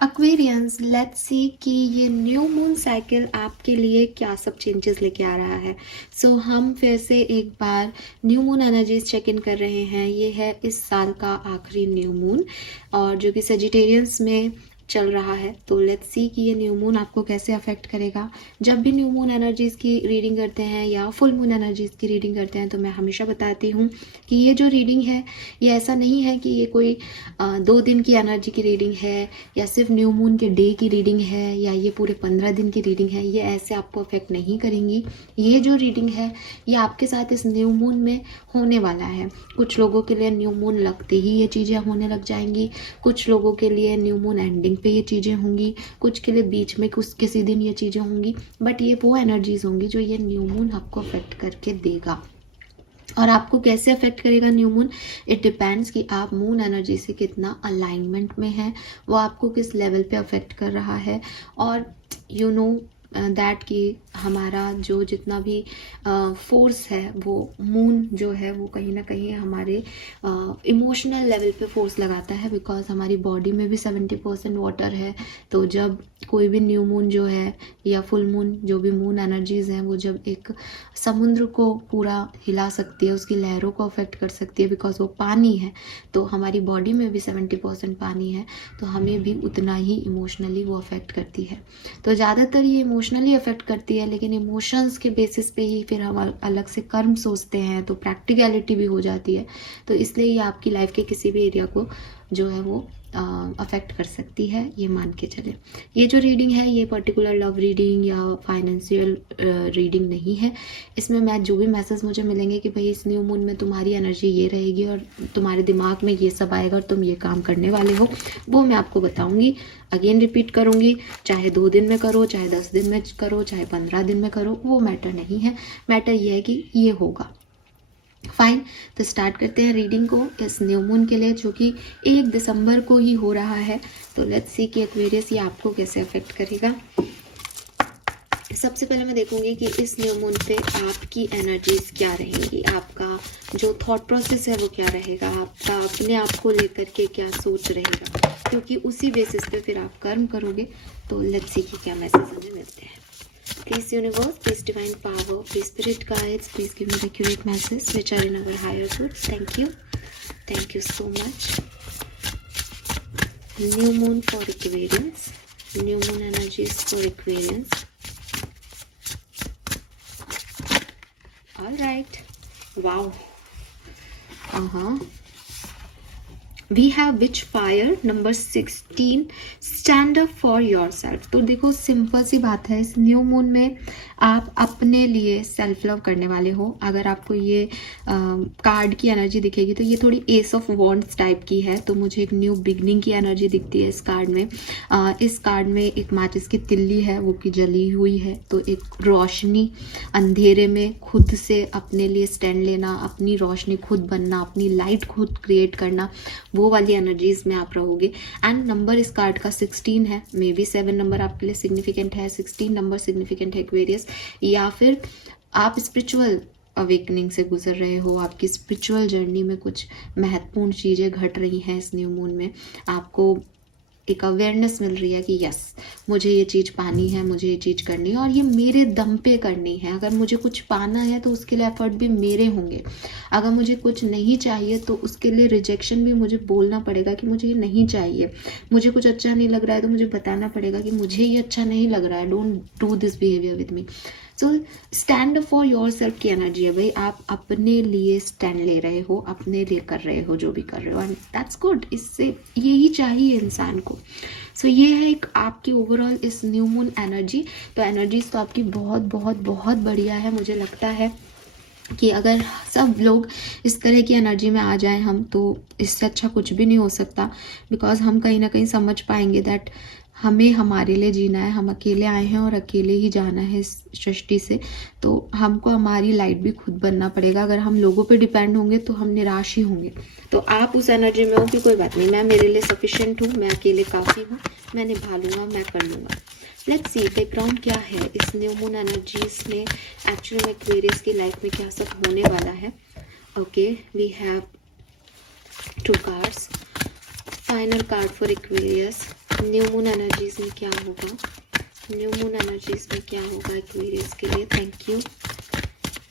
Aquarians, let's see कि ये new moon cycle आपके लिए क्या सब चेंजेस लेके आ रहा है। हम फिर से एक बार new moon energies check in कर रहे हैं। ये है इस साल का आखिरी न्यू मून, और जो कि सजिटेरियंस में चल रहा है। तो लेट्स सी कि ये न्यू मून आपको कैसे अफेक्ट करेगा। जब भी न्यू मून एनर्जीज़ की रीडिंग करते हैं या फुल मून एनर्जीज़ की रीडिंग करते हैं, तो मैं हमेशा बताती हूँ कि ये जो रीडिंग है, ये ऐसा नहीं है कि ये कोई 2 दिन की एनर्जी की रीडिंग है, या सिर्फ न्यू मून के डे की रीडिंग है, या ये पूरे 15 दिन की रीडिंग है। ये ऐसे आपको अफेक्ट नहीं करेंगी। ये जो रीडिंग है, ये आपके साथ इस न्यू मून में होने वाला है। कुछ लोगों के लिए न्यू मून लगते ही ये चीज़ें होने लग जाएंगी, कुछ लोगों के लिए न्यू मून एंडिंग पे ये चीज़ें होंगी, कुछ के लिए बीच में कुछ किसी दिन ये चीज़ें होंगी। बट ये वो एनर्जीज होंगी जो ये न्यू मून आपको अफेक्ट करके देगा। और आपको कैसे अफेक्ट करेगा न्यू मून, इट डिपेंड्स कि आप मून एनर्जी से कितना अलाइनमेंट में है, वो आपको किस लेवल पे अफेक्ट कर रहा है। और यू नो दैट कि हमारा जो जितना भी फोर्स है, वो मून जो है वो कहीं ना कहीं हमारे इमोशनल लेवल पे फोर्स लगाता है, बिकॉज हमारी बॉडी में भी 70% वाटर है। तो जब कोई भी न्यू मून जो है या फुल मून, जो भी मून एनर्जीज हैं, वो जब एक समुद्र को पूरा हिला सकती है, उसकी लहरों को अफेक्ट कर सकती है, बिकॉज वो पानी है। तो हमारी बॉडी में भी 70% पानी है, तो हमें भी उतना ही इमोशनली वो अफेक्ट करती है। तो ज़्यादातर ये इमोशनली अफेक्ट करती है, लेकिन इमोशंस के बेसिस पे ही फिर हम अलग से कर्म सोचते हैं, तो प्रैक्टिकलिटी भी हो जाती है। तो इसलिए ये आपकी लाइफ के किसी भी एरिया को जो है वो अफेक्ट कर सकती है, ये मान के चले। ये जो रीडिंग है, ये पर्टिकुलर लव रीडिंग या फाइनेंशियल रीडिंग नहीं है। इसमें मैं जो भी मैसेज मुझे मिलेंगे कि भाई इस न्यू मून में तुम्हारी एनर्जी ये रहेगी और तुम्हारे दिमाग में ये सब आएगा और तुम ये काम करने वाले हो, वो मैं आपको बताऊंगी। अगेन रिपीट करूंगी, चाहे 2 दिन में करो, चाहे 10 दिन में करो, चाहे 15 दिन में करो, वो मैटर नहीं है। मैटर ये है कि ये होगा। फाइन, तो स्टार्ट करते हैं रीडिंग को इस न्यू मून के लिए, जो कि 1 दिसंबर को ही हो रहा है। तो लेट्स सी कि एक्वेरियस ये आपको कैसे अफेक्ट करेगा। सबसे पहले मैं देखूंगी कि इस न्यू मून पे आपकी एनर्जीज क्या रहेंगी, आपका जो थॉट प्रोसेस है वो क्या रहेगा, आपका अपने आप को लेकर के क्या सोच रहेगा, क्योंकि उसी बेसिस पे फिर आप कर्म करोगे। तो लेट्स सी कि क्या मैसेज हमें मिलते हैं। Please universe, please divine power, please spirit guides, please give me the accurate message which are in our higher goods. Thank you. Thank you so much. New moon for Aquarians. New moon energies for Aquarians. All right. Wow. We have witch fire number 16, stand up for your self. तो देखो, simple सी बात है, इस new moon में आप अपने लिए self love करने वाले हो। अगर आपको ये कार्ड की एनर्जी दिखेगी तो ये थोड़ी एस ऑफ वॉन्ड्स टाइप की है, तो मुझे एक न्यू बिगनिंग की एनर्जी दिखती है इस कार्ड में। इस कार्ड में एक माचिस की तिल्ली है, वो की जली हुई है। तो एक रोशनी, अंधेरे में खुद से अपने लिए स्टैंड लेना, अपनी रोशनी खुद बनना, अपनी लाइट खुद क्रिएट करना, वो वाली एनर्जीज में आप रहोगे। एंड नंबर इस कार्ड का 16 है। मे बी 7 नंबर आपके लिए सिग्निफिकेंट है, 16 नंबर सिग्निफिकेंट है एक्वेरियस, या फिर आप स्पिरिचुअल अवेकनिंग से गुजर रहे हो, आपकी स्पिरिचुअल जर्नी में कुछ महत्वपूर्ण चीज़ें घट रही हैं इस न्यू मून में। आपको एक अवेयरनेस मिल रही है कि यस, मुझे ये चीज़ पानी है, मुझे ये चीज़ करनी है, और ये मेरे दम पे करनी है। अगर मुझे कुछ पाना है तो उसके लिए एफर्ट भी मेरे होंगे। अगर मुझे कुछ नहीं चाहिए तो उसके लिए रिजेक्शन भी मुझे बोलना पड़ेगा कि मुझे ये नहीं चाहिए। मुझे कुछ अच्छा नहीं लग रहा है तो मुझे बताना पड़ेगा कि मुझे ये अच्छा नहीं लग रहा है, don't do this behaviour with me. So stand up for your self की एनर्जी है भाई, आप अपने लिए स्टैंड ले रहे हो, अपने लिए कर रहे हो जो भी कर रहे हो, एंड दैट्स गुड। इससे यही चाहिए इंसान को। सो ये है एक आपकी ओवरऑल इस न्यू मून एनर्जी। तो एनर्जीज तो आपकी बहुत बहुत बहुत बढ़िया है। मुझे लगता है कि अगर सब लोग इस तरह की एनर्जी में आ जाएं हम, तो इससे अच्छा कुछ भी नहीं हो सकता। बिकॉज हम कहीं ना कहीं समझ पाएंगे दैट हमें हमारे लिए जीना है, हम अकेले आए हैं और अकेले ही जाना है इस सृष्टि से। तो हमको हमारी लाइट भी खुद बनना पड़ेगा। अगर हम लोगों पे डिपेंड होंगे तो हम निराश ही होंगे। तो आप उस एनर्जी में हो कि कोई बात नहीं, मैं मेरे लिए सफिशिएंट हूँ, मैं अकेले काफ़ी हूँ, मैं निभा लूँगा, मैं कर लूँगा। लेट्स सी बैकग्राउंड क्या है इस न्यू मून एनर्जीज में, एक्चुअली में एक्वेरियस की लाइफ में क्या सब होने वाला है। Okay, we have 2 cards, final card for Aquarius, new moon energies में क्या होगा, न्यू मून एनर्जीज में क्या होगा एक्वेरियस के लिए। Thank you.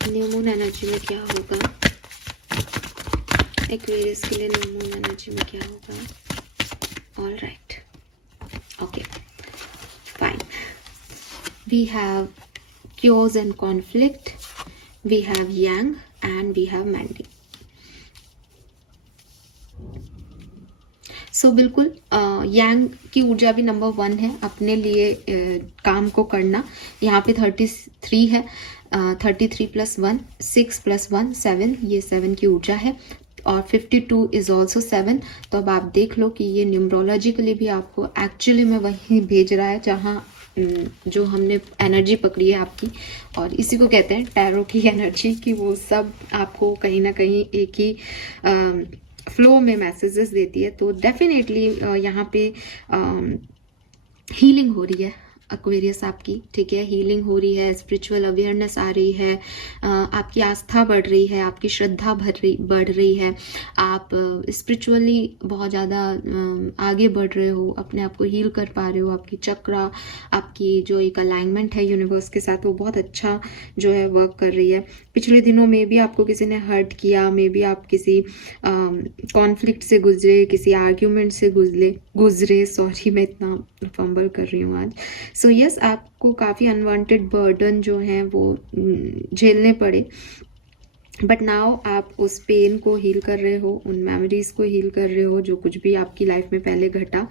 New moon energy में क्या होगा एक्वेरियस के लिए, न्यू मून एनर्जी में क्या होगा। All right, okay fine. We have cures and conflict, we have yang and we have Mandy. So बिल्कुल यांग की ऊर्जा भी नंबर 1 है, अपने लिए काम को करना। यहाँ पे 33 है, 33 + 1 6 + 1 7, ये 7 की ऊर्जा है। और 52 इज ऑल्सो 7। तो अब आप देख लो कि ये न्यूमरोलॉजिकली भी आपको एक्चुअली में वहीं भेज रहा है जहाँ जो हमने एनर्जी पकड़ी है आपकी, और इसी को कहते हैं टैरो की एनर्जी, कि वो सब आपको कहीं ना कहीं एक ही फ्लो में मैसेजेस देती है। तो डेफिनेटली यहाँ पे हीलिंग हो रही है एक्वेरियस आपकी, ठीक है, हीलिंग हो रही है, स्पिरिचुअल अवेयरनेस आ रही है, आपकी आस्था बढ़ रही है, आपकी श्रद्धा बढ़ रही है, आप स्पिरिचुअली बहुत ज़्यादा आगे बढ़ रहे हो, अपने आप को हील कर पा रहे हो। आपकी चक्रा, आपकी जो एक अलाइनमेंट है यूनिवर्स के साथ, वो बहुत अच्छा जो है वर्क कर रही है। पिछले दिनों में भी आपको किसी ने हर्ट किया, मे बी आप किसी कॉन्फ्लिक्ट से गुजरे, किसी आर्ग्यूमेंट से गुजरे, सॉरी मैं इतना फंबल कर रही हूँ आज। सो यस, आपको काफ़ी अनवांटेड बर्डन जो हैं वो झेलने पड़े, बट नाउ आप उस पेन को हील कर रहे हो, उन मेमोरीज को हील कर रहे हो जो कुछ भी आपकी लाइफ में पहले घटा।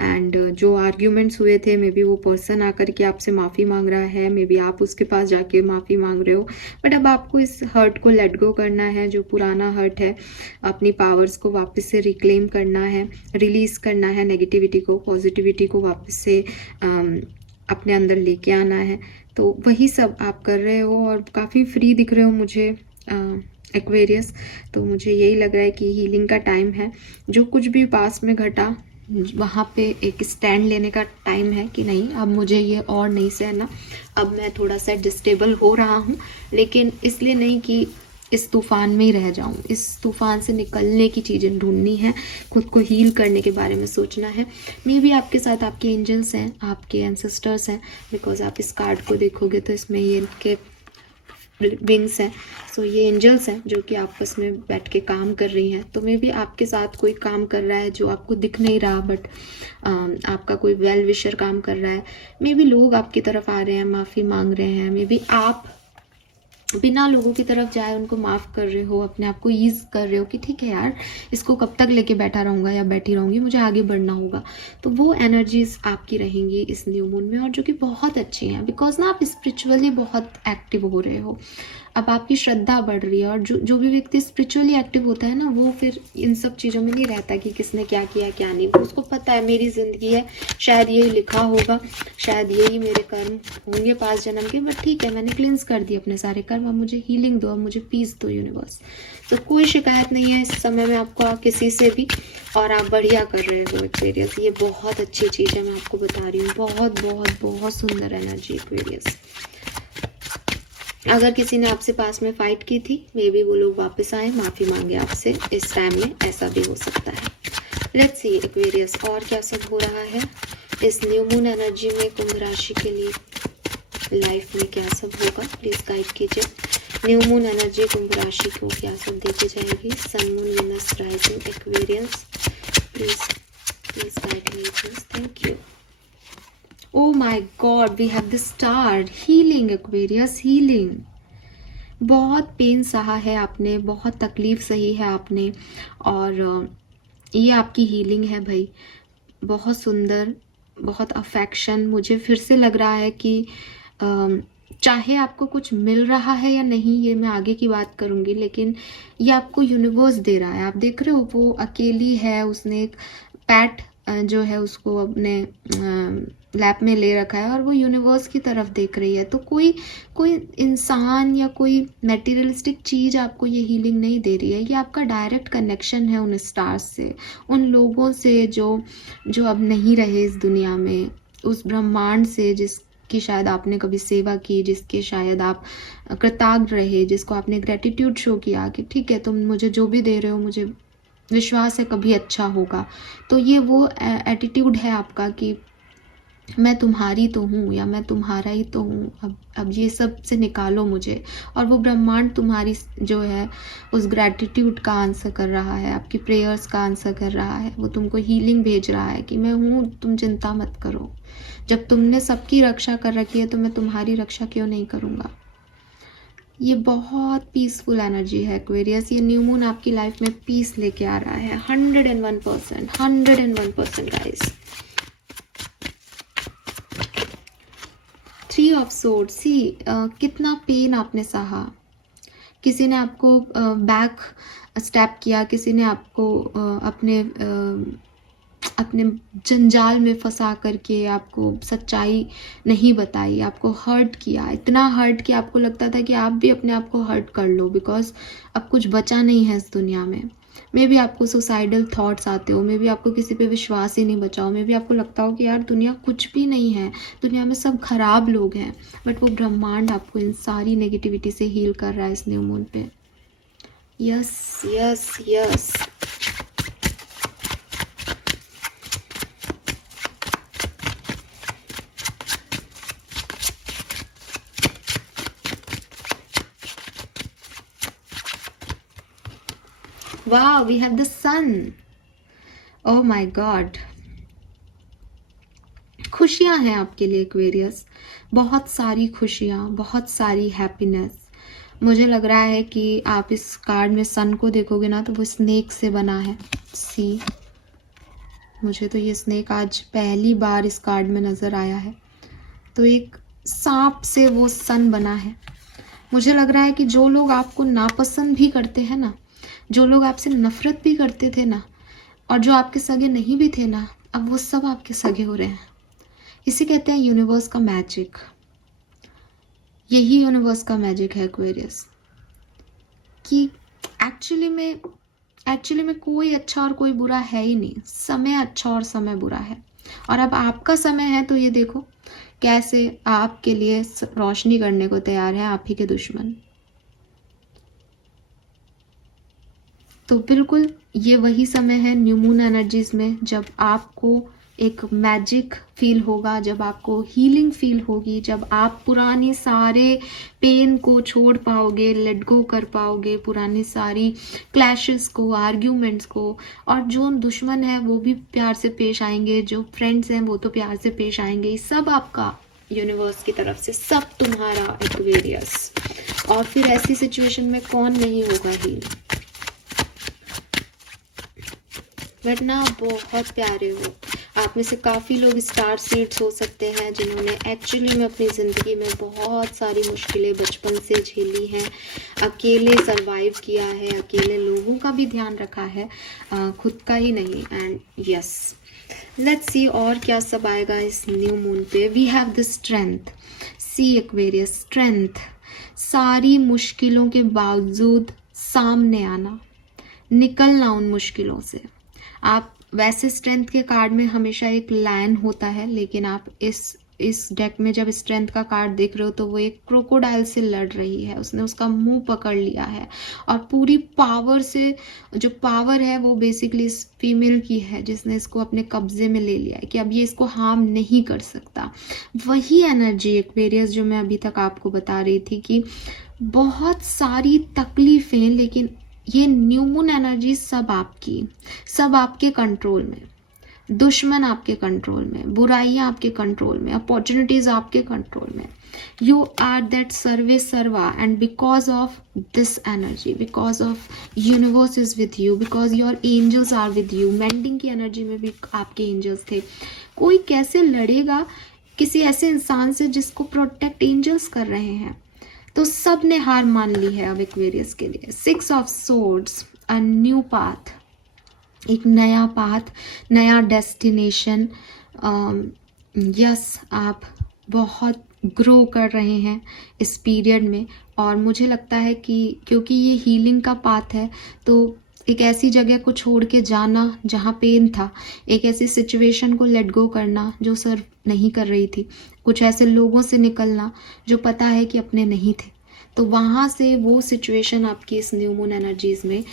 एंड जो आर्ग्यूमेंट्स हुए थे, मे बी वो पर्सन आकर के आपसे माफ़ी मांग रहा है, मे बी आप उसके पास जाके माफ़ी मांग रहे हो, बट अब आपको इस हर्ट को लेट गो करना है। जो पुराना हर्ट है, अपनी पावर्स को वापस से रिक्लेम करना है, रिलीज़ करना है, नेगेटिविटी को, पॉजिटिविटी को वापस से अपने अंदर लेके आना है। तो वही सब आप कर रहे हो और काफ़ी फ्री दिख रहे हो मुझे एक्वेरियस। तो मुझे यही लग रहा है कि हीलिंग का टाइम है। जो कुछ भी पास में घटा, वहाँ पे एक स्टैंड लेने का टाइम है कि नहीं, अब मुझे ये और नहीं सहना, अब मैं थोड़ा सा डिस्टेबल हो रहा हूँ, लेकिन इसलिए नहीं कि इस तूफान में ही रह जाऊं। इस तूफान से निकलने की चीज़ें ढूंढनी है, खुद को हील करने के बारे में सोचना है। मे बी आपके साथ आपके एंजल्स हैं, आपके एंसेस्टर्स हैं, बिकॉज आप इस कार्ड को देखोगे तो इसमें ये इनके विंग्स हैं। सो ये एंजल्स हैं जो कि आपस में बैठ के काम कर रही हैं। तो मे बी आपके साथ कोई काम कर रहा है जो आपको दिख नहीं रहा, बट आपका कोई वेल विशर काम कर रहा है। मे बी लोग आपकी तरफ आ रहे हैं, माफ़ी मांग रहे हैं, मे बी आप बिना लोगों की तरफ जाए उनको माफ़ कर रहे हो, अपने आप को ईज कर रहे हो कि ठीक है यार, इसको कब तक लेके बैठा रहूँगा या बैठी रहूँगी, मुझे आगे बढ़ना होगा। तो वो एनर्जीज आपकी रहेंगी इस न्यू मून में, और जो कि बहुत अच्छी हैं, बिकॉज ना आप स्पिरिचुअली बहुत एक्टिव हो रहे हो, अब आपकी श्रद्धा बढ़ रही है। और जो भी व्यक्ति स्पिरिचुअली एक्टिव होता है ना, वो फिर इन सब चीज़ों में नहीं रहता कि किसने क्या किया क्या नहीं। उसको पता है मेरी ज़िंदगी है, शायद यही लिखा होगा, शायद यही मेरे कर्म होंगे 5 जन्म के, बट ठीक है, मैंने क्लिंस कर दिए अपने सारे कर्म, अब मुझे हीलिंग दो, अब मुझे पीस दो यूनिवर्स। तो कोई शिकायत नहीं है इस समय में आपको किसी से भी, और आप बढ़िया कर रहे हो एक्वेरियस। ये बहुत अच्छी चीज़ है, मैं आपको बता रही हूँ, बहुत बहुत बहुत सुंदर एनर्जी एक्वेरियस। अगर किसी ने आपसे पास में फाइट की थी, मे बी वो लोग वापस आए, माफ़ी मांगे आपसे इस टाइम में, ऐसा भी हो सकता है। लेट्स सी एक्वेरियस और क्या सब हो रहा है इस न्यू मून एनर्जी में कुंभ राशि के लिए, लाइफ में क्या सब होगा, प्लीज़ गाइड कीजिए। न्यू मून एनर्जी कुंभ राशि को क्या सब देके जाएगी। Sun moon Venus rising Aquarius, please guide me please, thank you. Oh my God, we have the star, healing Aquarius, healing। बहुत पेन सहा है आपने, बहुत तकलीफ सही है आपने, और ये आपकी हीलिंग है भाई। बहुत सुंदर, बहुत अफेक्शन। मुझे फिर से लग रहा है कि चाहे आपको कुछ मिल रहा है या नहीं, ये मैं आगे की बात करूँगी, लेकिन ये आपको यूनिवर्स दे रहा है। आप देख रहे हो वो अकेली है, उसने एक पैट जो है उसको अपने लैप में ले रखा है, और वो यूनिवर्स की तरफ देख रही है। तो कोई इंसान या कोई मटेरियलिस्टिक चीज़ आपको ये हीलिंग नहीं दे रही है, ये आपका डायरेक्ट कनेक्शन है उन स्टार्स से, उन लोगों से जो अब नहीं रहे इस दुनिया में, उस ब्रह्मांड से जिसकी शायद आपने कभी सेवा की, जिसके शायद आप कृतज्ञ रहे, जिसको आपने ग्रेटिट्यूड शो किया कि ठीक है, तुम मुझे जो भी दे रहे हो मुझे विश्वास है कभी अच्छा होगा। तो ये वो एटीट्यूड है आपका कि मैं तुम्हारी तो हूँ या मैं तुम्हारा ही तो हूँ, अब ये सब से निकालो मुझे। और वो ब्रह्मांड तुम्हारी जो है उस ग्रैटिट्यूड का आंसर कर रहा है, आपकी प्रेयर्स का आंसर कर रहा है। वो तुमको हीलिंग भेज रहा है कि मैं हूँ, तुम चिंता मत करो। जब तुमने सबकी रक्षा कर रखी है तो मैं तुम्हारी रक्षा क्यों नहीं करूँगा। ये बहुत पीसफुल एनर्जी है एक्वेरियस। ये न्यू मून आपकी लाइफ में पीस लेके आ रहा है 101%, 101% गाइस। 3 ऑफ सोर्ड्स, सी कितना पेन आपने सहा। किसी ने आपको बैक स्टेप किया, किसी ने आपको अपने जंजाल में फंसा करके आपको सच्चाई नहीं बताई, आपको हर्ट किया, इतना हर्ट कि आपको लगता था कि आप भी अपने आप को हर्ट कर लो, बिकॉज अब कुछ बचा नहीं है इस दुनिया में। मे बी आपको सुसाइडल थॉट्स आते हो, मे बी आपको किसी पे विश्वास ही नहीं बचा हो, मे बी आपको लगता हो कि यार दुनिया कुछ भी नहीं है, दुनिया में सब खराब लोग हैं। बट वो ब्रह्मांड आपको इन सारी नेगेटिविटी से हील कर रहा है इस न्यू मून पे। Yes yes yes. Wow, we have the sun. Oh my God. खुशियां हैं आपके लिए एक्वेरियस, बहुत सारी खुशियां, बहुत सारी हैप्पीनेस। मुझे लग रहा है कि आप इस कार्ड में सन को देखोगे ना तो वो स्नेक से बना है। सी, मुझे तो ये स्नेक आज पहली बार इस कार्ड में नज़र आया है। तो एक सांप से वो सन बना है। मुझे लग रहा है कि जो लोग आपको नापसंद भी करते हैं ना, जो लोग आपसे नफरत भी करते थे ना, और जो आपके सगे नहीं भी थे ना, अब वो सब आपके सगे हो रहे हैं। इसे कहते हैं यूनिवर्स का मैजिक। यही यूनिवर्स का मैजिक है एक्वेरियस, कि एक्चुअली में कोई अच्छा और कोई बुरा है ही नहीं। समय अच्छा और समय बुरा है, और अब आपका समय है। तो ये देखो कैसे आपके लिए रोशनी करने को तैयार है आप ही के दुश्मन। तो बिल्कुल ये वही समय है न्यू मून एनर्जीज में जब आपको एक मैजिक फील होगा, जब आपको हीलिंग फील होगी, जब आप पुरानी सारे पेन को छोड़ पाओगे, लेट गो कर पाओगे, पुरानी सारी क्लैशेस को, आर्ग्यूमेंट्स को। और जो दुश्मन है वो भी प्यार से पेश आएंगे, जो फ्रेंड्स हैं वो तो प्यार से पेश आएंगे। सब आपका यूनिवर्स की तरफ से, सब तुम्हारा एक्वेरियस। और फिर ऐसी सिचुएशन में कौन नहीं होगा हील। बट ना बहुत प्यारे हो। आप में से काफ़ी लोग स्टार सीड्स हो सकते हैं जिन्होंने एक्चुअली में अपनी ज़िंदगी में बहुत सारी मुश्किलें बचपन से झेली हैं, अकेले सरवाइव किया है, अकेले लोगों का भी ध्यान रखा है, खुद का ही नहीं। एंड यस, लेट्स सी और क्या सब आएगा इस न्यू मून पे। We have the strength. See Aquarius, strength. सारी मुश्किलों के बावजूद सामने आना, निकलना उन मुश्किलों से। आप वैसे स्ट्रेंथ के कार्ड में हमेशा एक लायन होता है, लेकिन आप इस डेक में जब स्ट्रेंथ का कार्ड देख रहे हो तो वो एक क्रोकोडाइल से लड़ रही है। उसने उसका मुंह पकड़ लिया है, और पूरी पावर से, जो पावर है वो बेसिकली इस फीमेल की है, जिसने इसको अपने कब्जे में ले लिया है कि अब ये इसको हार्म नहीं कर सकता। वही एनर्जी एक्वेरियस जो मैं अभी तक आपको बता रही थी कि बहुत सारी तकलीफें, लेकिन ये न्यू मून एनर्जी सब आपके कंट्रोल में। दुश्मन आपके कंट्रोल में, बुराइयां आपके कंट्रोल में, अपॉर्चुनिटीज आपके कंट्रोल में। यू आर दैट सर्वे सर्वा, and because of this energy, because of universe is with you, because your angels are with you. Mending की एनर्जी में भी आपके एंजल्स थे। कोई कैसे लड़ेगा किसी ऐसे इंसान से जिसको प्रोटेक्ट एंजल्स कर रहे हैं। तो सब ने हार मान ली है अब एक्वेरियस के लिए। 6 of swords, a new path, एक नया पाथ, नया डेस्टिनेशन। यस, आप बहुत ग्रो कर रहे हैं इस पीरियड में, और मुझे लगता है कि क्योंकि ये हीलिंग का पाथ है, तो एक ऐसी जगह को छोड़ के जाना जहाँ पेन था, एक ऐसी सिचुएशन को लेट गो करना जो सर्व नहीं कर रही थी, कुछ ऐसे लोगों से निकलना जो पता है कि अपने नहीं थे। तो वहाँ से वो सिचुएशन आपकी इस न्यू मून एनर्जीज में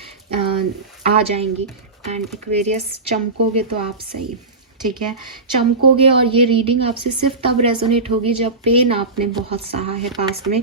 आ जाएंगी, एंड एक्वेरियस चमकोगे तो आप सही, ठीक है, चमकोगे। और ये रीडिंग आपसे सिर्फ तब रेजोनेट होगी जब पेन आपने बहुत सहा है पास्ट में।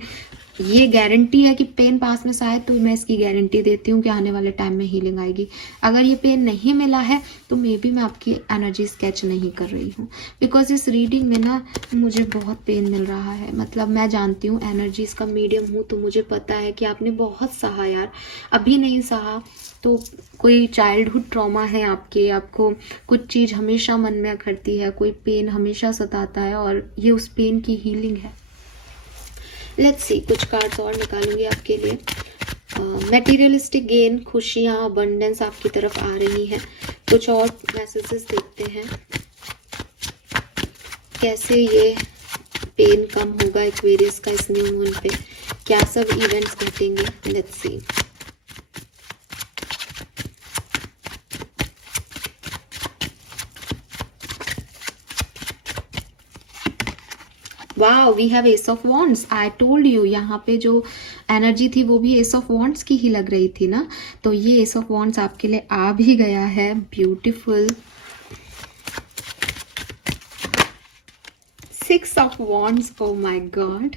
ये गारंटी है कि पेन पास में शायद, तो मैं इसकी गारंटी देती हूँ कि आने वाले टाइम में हीलिंग आएगी। अगर ये पेन नहीं मिला है तो मे बी मैं आपकी एनर्जी स्केच नहीं कर रही हूँ, बिकॉज इस रीडिंग में ना मुझे बहुत पेन मिल रहा है। मतलब मैं जानती हूँ, एनर्जीज का मीडियम हूँ, तो मुझे पता है कि आपने बहुत सहा यार, अभी नहीं सहा तो कोई चाइल्डहुड ट्रॉमा है आपके, आपको कुछ चीज़ हमेशा मन में अखरती है, कोई पेन हमेशा सताता है, और ये उस पेन की हीलिंग है। लेट्स सी, कुछ कार्ड्स और निकालूंगी आपके लिए। मटेरियलिस्टिक गेन, खुशियाँ, अबंडेंस आपकी तरफ आ रही हैं। कुछ और मैसेजेस देखते हैं, कैसे ये पेन कम होगा एक्वेरियस का इस न्यू मून पे, क्या सब इवेंट्स घटेंगे। Let's see. Wow, we have ace of wands. I told you, यहाँ पे जो एनर्जी थी वो भी एस ऑफ वॉन्ड्स की ही लग रही थी ना, तो ये एस ऑफ वॉन्ड्स आपके लिए आ भी गया है। Beautiful. 6 of wands, oh my God,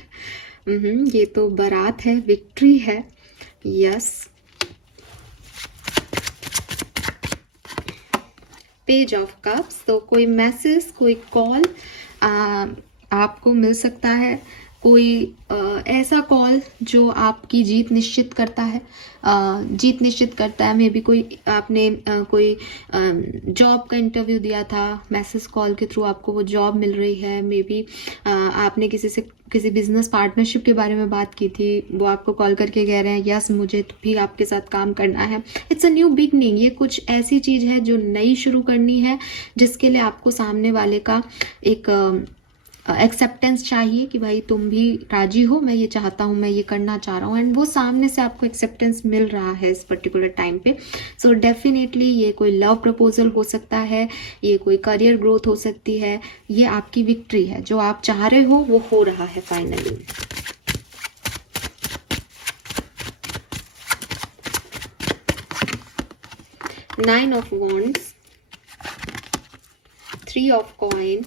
ये तो बारात है, विक्ट्री है। यस। पेज ऑफ कप्स, तो कोई मैसेज, कोई कॉल आपको मिल सकता है, कोई ऐसा कॉल जो आपकी जीत निश्चित करता है, जीत निश्चित करता है। मे बी कोई आपने कोई जॉब का इंटरव्यू दिया था, मैसेज कॉल के थ्रू आपको वो जॉब मिल रही है। मे बी आपने किसी बिजनेस पार्टनरशिप के बारे में बात की थी, वो आपको कॉल करके कह रहे हैं यस मुझे भी आपके साथ काम करना है। It's a new beginning. ये कुछ ऐसी चीज़ है जो नई शुरू करनी है, जिसके लिए आपको सामने वाले का एक एक्सेप्टेंस चाहिए कि भाई तुम भी राजी हो, मैं ये चाहता हूँ, मैं ये करना चाह रहा हूँ, एंड वो सामने से आपको एक्सेप्टेंस मिल रहा है इस पर्टिकुलर टाइम पे। सो डेफिनेटली ये कोई लव प्रपोजल हो सकता है, ये कोई करियर ग्रोथ हो सकती है, ये आपकी विक्ट्री है, जो आप चाह रहे हो वो हो रहा है finally. Nine of wands, 3 of coin,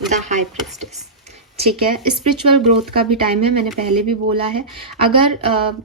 the high priestess. ठीक है, स्पिरिचुअल ग्रोथ का भी टाइम है, मैंने पहले भी बोला है। अगर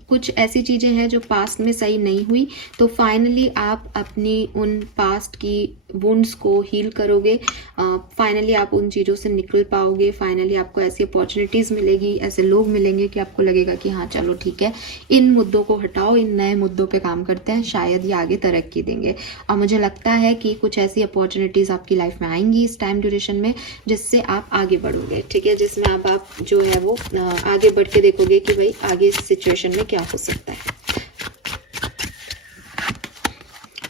कुछ ऐसी चीज़ें हैं जो पास्ट में सही नहीं हुई, तो फाइनली आप अपनी उन पास्ट की वुंड्स को हील करोगे। फाइनली आप उन चीज़ों से निकल पाओगे। फाइनली आपको ऐसी अपॉर्चुनिटीज़ मिलेगी, ऐसे लोग मिलेंगे कि आपको लगेगा कि हाँ चलो ठीक है, इन मुद्दों को हटाओ, इन नए मुद्दों पे काम करते हैं, शायद ये आगे तरक्की देंगे। और मुझे लगता है कि कुछ ऐसी अपॉर्चुनिटीज़ आपकी लाइफ में आएंगी इस टाइम ड्यूरेशन में, जिससे आप आगे बढ़ोगे। ठीक है, जिसमें आप जो है वो आगे बढ़ के देखोगे कि भाई आगे इस सिचुएशन में क्या हो सकता है।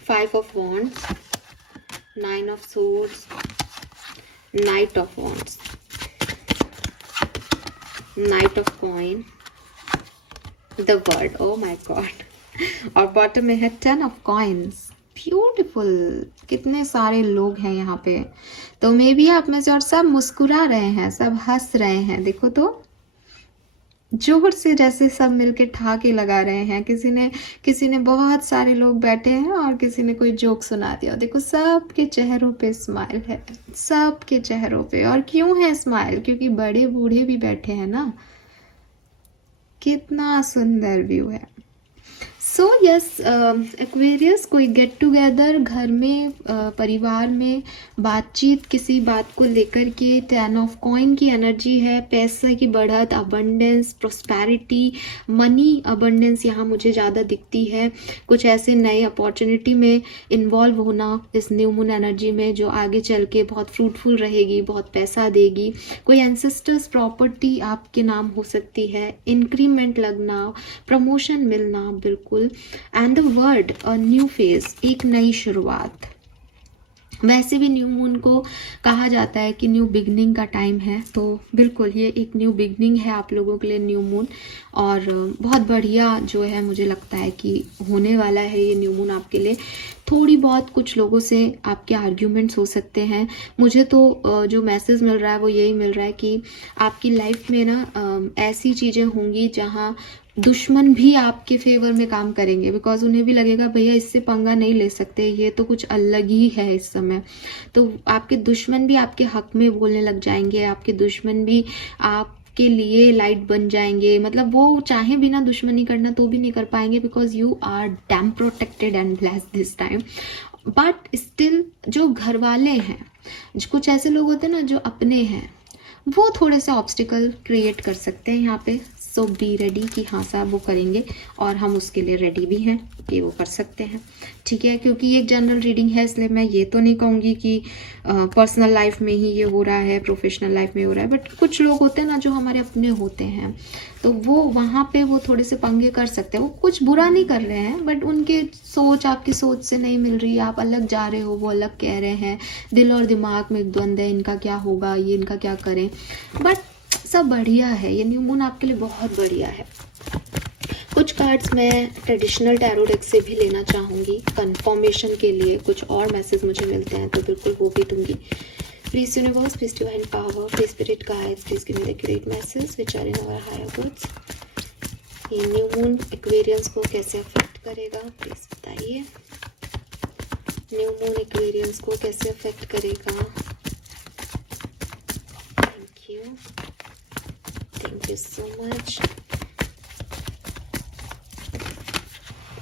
5 of wands, 9 of swords, night of wands, night of coin, the word, oh my God, और बॉटम में है 10 ऑफ कॉइन्स। ब्यूटीफुल। कितने सारे लोग हैं यहाँ पे, तो मे बी आप में से, और सब मुस्कुरा रहे हैं, सब हंस रहे हैं। देखो तो जोर से जैसे सब मिलके ठहाके लगा रहे हैं। किसी ने बहुत सारे लोग बैठे हैं और किसी ने कोई जोक सुना दिया। देखो सबके चेहरों पे स्माइल है, सबके चेहरों पे। और क्यों है स्माइल? क्योंकि बड़े बूढ़े भी बैठे हैं ना। कितना सुंदर व्यू है। सो यस एक्वेरियस, कोई गेट टुगेदर घर में, परिवार में बातचीत किसी बात को लेकर के। 10 ऑफ कॉइन की एनर्जी है, पैसे की बढ़त, अबंडेंस, प्रोस्पैरिटी, मनी अबंडेंस यहाँ मुझे ज़्यादा दिखती है। कुछ ऐसे नए अपॉर्चुनिटी में इन्वॉल्व होना इस न्यू मून एनर्जी में, जो आगे चल के बहुत फ्रूटफुल रहेगी, बहुत पैसा देगी। कोई एंसेस्टर्स प्रॉपर्टी आपके नाम हो सकती है, इंक्रीमेंट लगना, प्रमोशन मिलना, बिल्कुल। And the word a new phase, एक नई शुरुआत। वैसे भी न्यू मून को कहा जाता है कि न्यू बिगनिंग का टाइम है, तो बिल्कुल ये एक न्यू बिगनिंग है आप लोगों के लिए न्यू मून। और बहुत बढ़िया जो है, मुझे लगता है कि होने वाला है ये न्यू मून आपके लिए। थोड़ी बहुत कुछ लोगों से आपके आर्ग्यूमेंट्स हो सकते हैं। मुझे तो जो मैसेज मिल रहा है वो यही मिल रहा है कि आपकी लाइफ में ना ऐसी चीज़ें होंगी जहाँ दुश्मन भी आपके फेवर में काम करेंगे, बिकॉज उन्हें भी लगेगा भैया इससे पंगा नहीं ले सकते, ये तो कुछ अलग ही है इस समय। तो आपके दुश्मन भी आपके हक में बोलने लग जाएंगे, आपके दुश्मन भी आपके लिए लाइट बन जाएंगे। मतलब वो चाहे बिना दुश्मनी करना तो भी नहीं कर पाएंगे, because you are damn protected and blessed this time. But still जो घर वाले हैं, कुछ ऐसे लोग होते हैं ना जो अपने हैं, वो थोड़े से ऑब्स्टिकल क्रिएट कर सकते हैं यहाँ पे। सो बी रेडी कि हाँ साहब वो करेंगे, और हम उसके लिए रेडी भी हैं कि वो कर सकते हैं, ठीक है। क्योंकि ये एक जनरल रीडिंग है, इसलिए मैं ये तो नहीं कहूँगी कि पर्सनल लाइफ में ही ये हो रहा है, प्रोफेशनल लाइफ में हो रहा है। बट कुछ लोग होते हैं ना जो हमारे अपने होते हैं, तो वो वहाँ पे वो थोड़े से पंगे कर सकते हैं। वो कुछ बुरा नहीं कर रहे हैं, बट उनके सोच आपकी सोच से नहीं मिल रही, आप अलग जा रहे हो, वो अलग कह रहे हैं, दिल और दिमाग में एक द्वंद्व है, इनका क्या होगा, ये इनका क्या करें। बट सब बढ़िया है, ये न्यू मून आपके लिए बहुत बढ़िया है। कुछ कार्ड्स मैं ट्रेडिशनल टैरो डेक से भी लेना चाहूँगी कंफर्मेशन के लिए, कुछ और मैसेज मुझे मिलते हैं तो बिल्कुल वो भी दूंगी। Please universe, please divine power, please spirit guides, please give me the accurate message which are in our higher goods. ये न्यू मून एक्वेरियंस को कैसे अफेक्ट करेगा प्लीज बताइए। न्यू मून एक्वेरियंस को कैसे अफेक्ट करेगा। Thank you so much.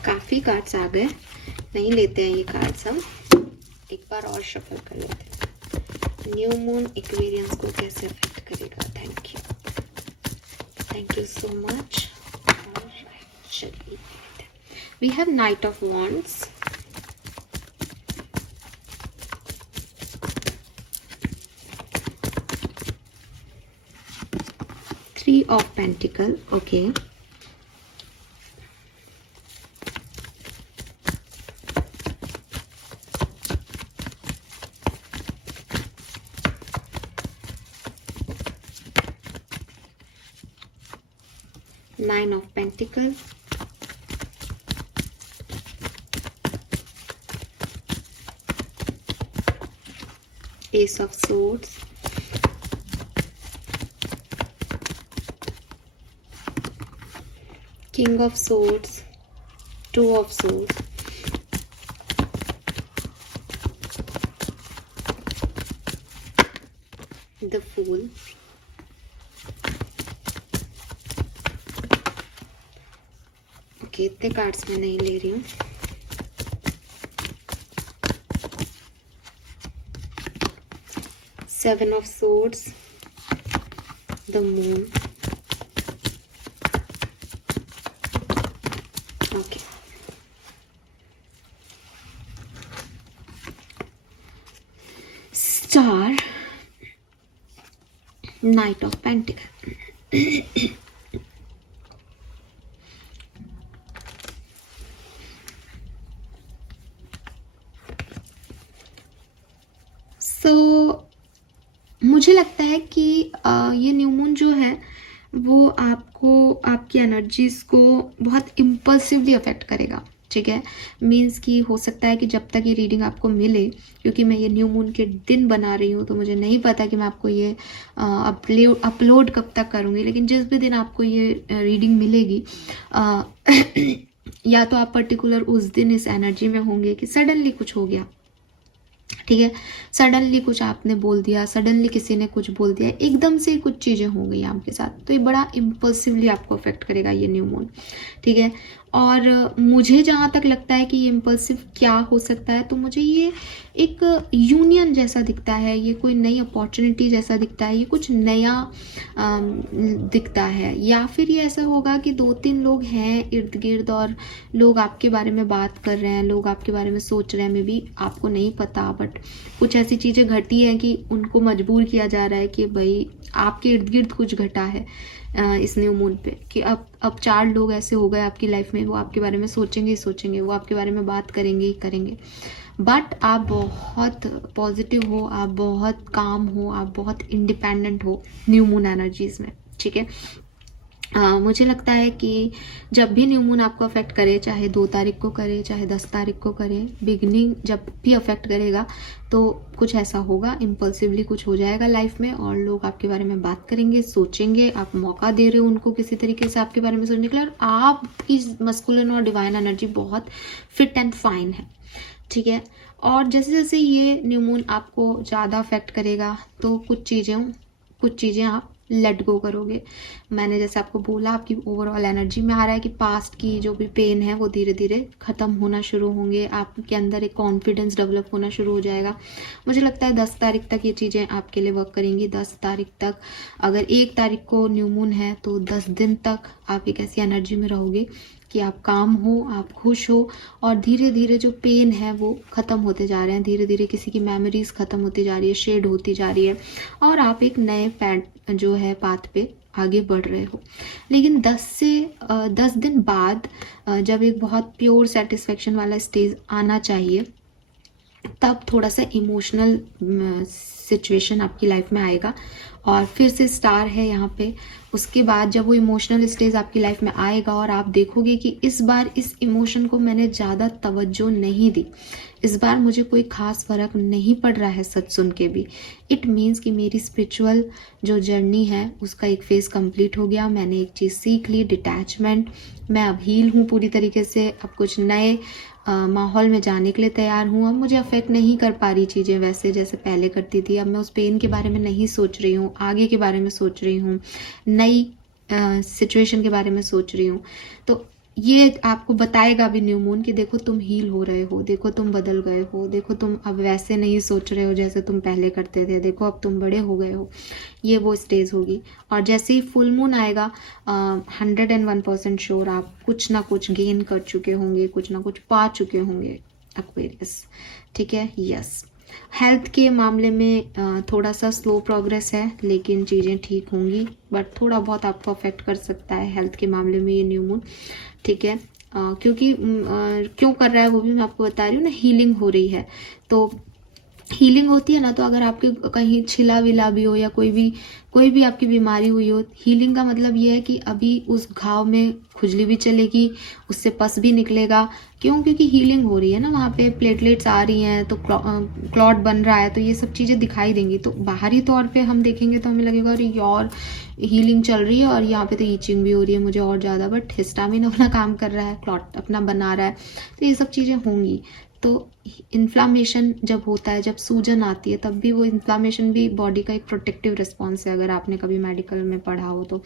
काफ़ी cards आ गए, नहीं लेते हैं ये कार्ड्स हम, एक बार और शफल कर लेते हैं। न्यू मून एक्वेरियंस को कैसे अफेक्ट करेगा। Thank you so much. चलिए, we have knight of wands, three of pentacle, okay, nine of pentacle, ace of swords, king of swords, two of swords, the fool, okay, इतने cards मैं नहीं ले रही हूँ। Seven of swords, the moon, okay, star, knight of pentacle. मुझे लगता है कि ये न्यू मून जो है वो आपको, आपकी एनर्जीज को बहुत इम्पल्सिवली अफेक्ट करेगा, ठीक है। मीन्स कि हो सकता है कि जब तक ये रीडिंग आपको मिले, क्योंकि मैं ये न्यू मून के दिन बना रही हूँ तो मुझे नहीं पता कि मैं आपको ये अपलोड कब तक करूँगी, लेकिन जिस भी दिन आपको ये रीडिंग मिलेगी या तो आप पर्टिकुलर उस दिन इस एनर्जी में होंगे कि सडनली कुछ हो गया, ठीक है, सडनली कुछ आपने बोल दिया, सडनली किसी ने कुछ बोल दिया, एकदम से कुछ चीज़ें हो गई आपके साथ, तो ये बड़ा इम्पल्सिवली आपको अफेक्ट करेगा ये न्यू मून, ठीक है। और मुझे जहाँ तक लगता है कि ये इम्पल्सिव क्या हो सकता है, तो मुझे ये एक यूनियन जैसा दिखता है, ये कोई नई अपॉर्चुनिटी जैसा दिखता है, ये कुछ नया दिखता है। या फिर ये ऐसा होगा कि दो तीन लोग हैं इर्द गिर्द और लोग आपके बारे में बात कर रहे हैं, लोग आपके बारे में सोच रहे हैं, मे बी आपको नहीं पता, बट कुछ ऐसी चीज़ें घटी हैं कि उनको मजबूर किया जा रहा है कि भाई आपके इर्द गिर्द कुछ घटा है इस न्यू मून पे, कि अब चार लोग ऐसे हो गए आपकी लाइफ में, वो आपके बारे में सोचेंगे ही सोचेंगे, वो आपके बारे में बात करेंगे ही करेंगे। बट आप बहुत पॉजिटिव हो, आप बहुत काम हो, आप बहुत इंडिपेंडेंट हो न्यू मून एनर्जीज में, ठीक है। मुझे लगता है कि जब भी न्यू मून आपको अफेक्ट करे, चाहे 2 तारीख को करे, चाहे 10 तारीख को करे, बिगनिंग जब भी अफेक्ट करेगा तो कुछ ऐसा होगा, इम्पल्सिवली कुछ हो जाएगा लाइफ में और लोग आपके बारे में बात करेंगे, सोचेंगे, आप मौका दे रहे हो उनको किसी तरीके से आपके बारे में सोचने के लिए, और आपकी मस्कुलिन और डिवाइन एनर्जी बहुत फिट एंड फाइन है, ठीक है। और जैसे जैसे ये न्यू मून आपको ज़्यादा अफेक्ट करेगा तो कुछ चीज़ें आप लेट गो करोगे। मैंने जैसे आपको बोला, आपकी ओवरऑल एनर्जी में आ रहा है कि पास्ट की जो भी पेन है वो धीरे धीरे ख़त्म होना शुरू होंगे, आपके अंदर एक कॉन्फिडेंस डेवलप होना शुरू हो जाएगा। मुझे लगता है 10 तारीख तक ये चीज़ें आपके लिए वर्क करेंगी। 10 तारीख तक, अगर 1 तारीख को न्यू मून है तो 10 दिन तक आप एक ऐसी एनर्जी में रहोगे कि आप काम हो, आप खुश हो, और धीरे धीरे जो पेन है वो ख़त्म होते जा रहे हैं, धीरे धीरे किसी की मेमोरीज ख़त्म होती जा रही है, शेड होती जा रही है, और आप एक नए जो है पाथ पे आगे बढ़ रहे हो। लेकिन 10 दिन बाद जब एक बहुत प्योर सेटिस्फेक्शन वाला स्टेज आना चाहिए, तब थोड़ा सा इमोशनल सिचुएशन आपकी लाइफ में आएगा। और फिर से स्टार है यहाँ पे, उसके बाद जब वो इमोशनल स्टेज आपकी लाइफ में आएगा और आप देखोगे कि इस बार इस इमोशन को मैंने ज़्यादा तवज्जो नहीं दी, इस बार मुझे कोई ख़ास फ़र्क नहीं पड़ रहा है सच सुन के भी, इट मीन्स कि मेरी स्पिरिचुअल जो जर्नी है उसका एक फेज़ कंप्लीट हो गया, मैंने एक चीज़ सीख ली, डिटैचमेंट, मैं अब हील हूँ पूरी तरीके से, अब कुछ नए माहौल में जाने के लिए तैयार हूँ। अब मुझे अफेक्ट नहीं कर पा रही चीज़ें वैसे जैसे पहले करती थी, अब मैं उस पेन के बारे में नहीं सोच रही हूँ, आगे के बारे में सोच रही हूँ, नई सिचुएशन के बारे में सोच रही हूँ। तो ये आपको बताएगा भी न्यू मून कि देखो तुम हील हो रहे हो, देखो तुम बदल गए हो, देखो तुम अब वैसे नहीं सोच रहे हो जैसे तुम पहले करते थे, देखो अब तुम बड़े हो गए हो। ये वो स्टेज होगी। और जैसे ही फुल मून आएगा 101% श्योर आप कुछ ना कुछ गेन कर चुके होंगे, कुछ ना कुछ पा चुके होंगे एक्वेरियस, ठीक है। यस, हेल्थ के मामले में थोड़ा सा स्लो प्रोग्रेस है, लेकिन चीज़ें ठीक होंगी, बट थोड़ा बहुत आपको अफेक्ट कर सकता है हेल्थ के मामले में ये न्यू मून, ठीक है। क्योंकि क्यों कर रहा है वो भी मैं आपको बता रही हूँ ना, हीलिंग हो रही है। तो हीलिंग होती है ना, तो अगर आपके कहीं छिला विला भी हो या कोई भी आपकी बीमारी हुई हो, हीलिंग का मतलब ये है कि अभी उस घाव में खुजली भी चलेगी, उससे पस भी निकलेगा। क्यों? क्योंकि हीलिंग हो रही है ना, वहाँ पे प्लेटलेट्स आ रही हैं, तो क्लॉट बन रहा है, तो ये सब चीज़ें दिखाई देंगी। तो बाहरी तौर पे हम देखेंगे तो हमें लगेगा अरे यार हीलिंग चल रही है और यहाँ पे तो ईचिंग भी हो रही है मुझे और ज़्यादा, बट हिस्टामिन अपना काम कर रहा है, क्लॉट अपना बना रहा है, तो ये सब चीज़ें होंगी। तो इन्फ्लामेशन जब होता है, जब सूजन आती है, तब भी वो इन्फ्लामेशन भी बॉडी का एक प्रोटेक्टिव रिस्पॉन्स है। अगर आपने कभी मेडिकल में पढ़ा हो तो,